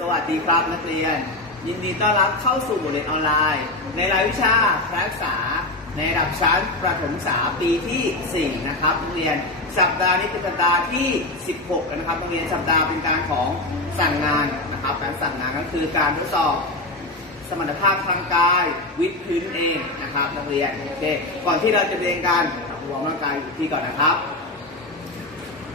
สวัสดีครับนักเรียน ยินดีต้อนรับเข้าสู่บทเรียนออนไลน์ ในรายวิชาภาษาศึกษาในระดับชั้นประถมศึกษาปีที่ 4 นะครับนักเรียนสัปดาห์นี้เป็นสัปดาห์ที่ 16 นะครับนักเรียนสัปดาห์เป็นการของสั่งงานนะครับ การสั่งงานก็คือการทดสอบสมรรถภาพทางกายวิทพื้นเองนะครับนักเรียนโอเคก่อนที่เราจะเรียนกันวอร์มร่างกายอยู่ที่ก่อนนะครับ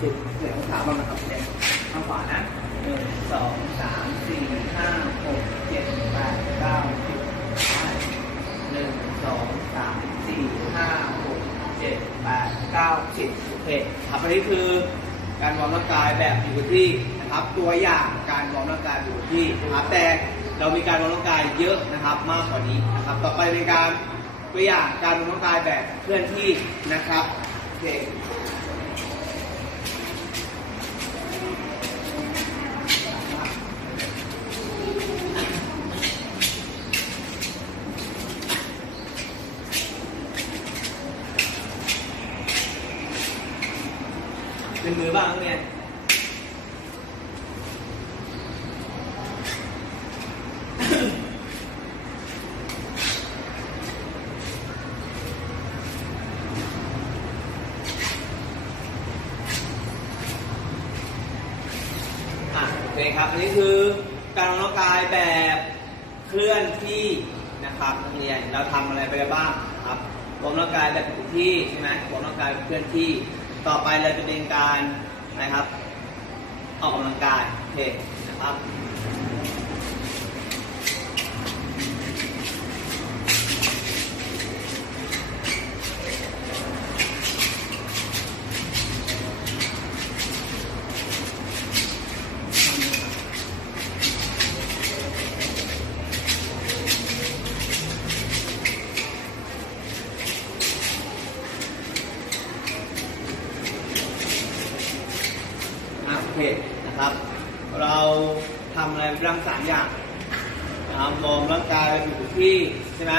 สิบเหลือขาบ้างนะครับเนี่ยข้างขวานะหนึ่งสองสามสี่ห้าหกเจ็ดแปดเก้าสิบหนึ่งสองสามสี่ห้าหกเจ็ดแปดเก้าสิบโอเคครับอันนี้คือการวอร์มร่างกายแบบอยู่กับที่นะครับ ตัวอย่างการวอร์มร่างกายอยู่กับที่นะครับแต่เรามีการวอร์มร่างกายเยอะนะครับ มากกว่านี้นะครับ ต่อไปเป็นการตัวอย่างการออกกำลังกายแบบเคลื่อนที่นะครับโอเค เป็นมือบ้างเรียนอะโอเคครับ อันนี้คือการออกกำลังกายแบบเคลื่อนที่นะครับนักเรียนเราทำอะไรไปบ้างครับออกกำลังกายแบบที่ใช่ไหมออกกำลังกายแบบเคลื่อนที่ ต่อไปเราจะเป็นการนะครับ ออกกำลังกายโอเคนะครับ อะโอเคนะครับ เราทำอะไรร่างสามอย่างนะครับวอร์มร่างกายแบบอยู่ที่ใช่ไหม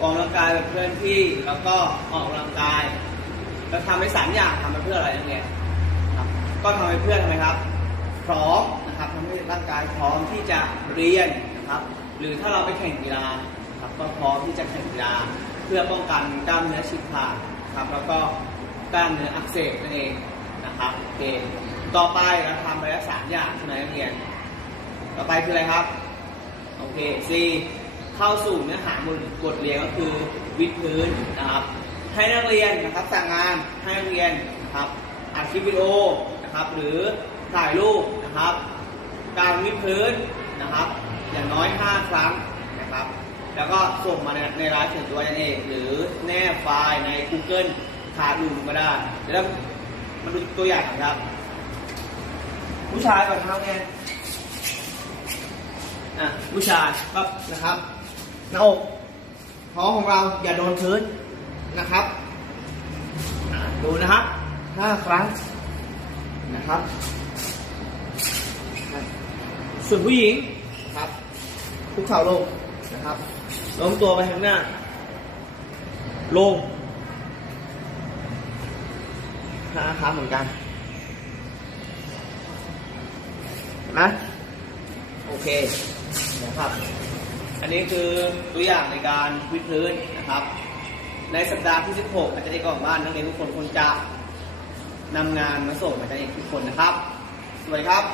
วอร์มร่างกายแบบเคลื่อนที่แล้วก็ออกกำลังกายเราทำไปสามอย่างทำไปเพื่ออะไรนั่นเองครับก็ทำไปเพื่อทำไมครับพร้อมนะครับทำให้ร่างกายพร้อมที่จะเรียนนะครับ หรือถ้าเราไปแข่งกีฬาครับก็พร้อมที่จะแข่งกีฬาเพื่อป้องกันกล้ามเนื้อฉีกขาดครับแล้วก็กล้ามเนื้ออักเสบนั่นเองนะครับโอเค ต่อไปเราทำไปแล้วสามอย่างใช่ไหมนักเรียน ต่อไปคืออะไรครับ โอเค C เข้าสู่เนื้อหาบทบทเรียนก็คือวิดพื้นนะครับ ให้นักเรียนนะครับสั่งงานให้นักเรียนนะครับอัดคลิปวิดีโอนะครับ หรือถ่ายรูปนะครับ การวิดพื้นนะครับ อย่างน้อย 5 ครั้งนะครับ แล้วก็ส่งมาในในร้ายส่วนตัวนั่นเอง หรือแนบไฟล์ใน Google คาดูก็ได้เดี๋ยวมาดูตัวอย่างครับ ผู้ชายก่อนทำไงอะผู้ชายปั๊บนะครับหน้าอกท้องของเราอย่าโดนพื้นนะครับดูนะครับห้าครั้งนะครับ ส่วนผู้หญิงครับคุกเข่าลงนะครับโน้มตัวไปข้างหน้า ลงห้าครั้งเหมือนกันเห็ นะโอเคนะครับ อันนี้คือตัวอย่างในการวิดพื้นนะครับ ในสัปดาห์ที่ 16 อาจารย์เอกก็บอกว่านักเรียนทุกคนควรจะนำงานมาส่งอาจารย์เอกทุกคนนะครับ สวัสดีครับ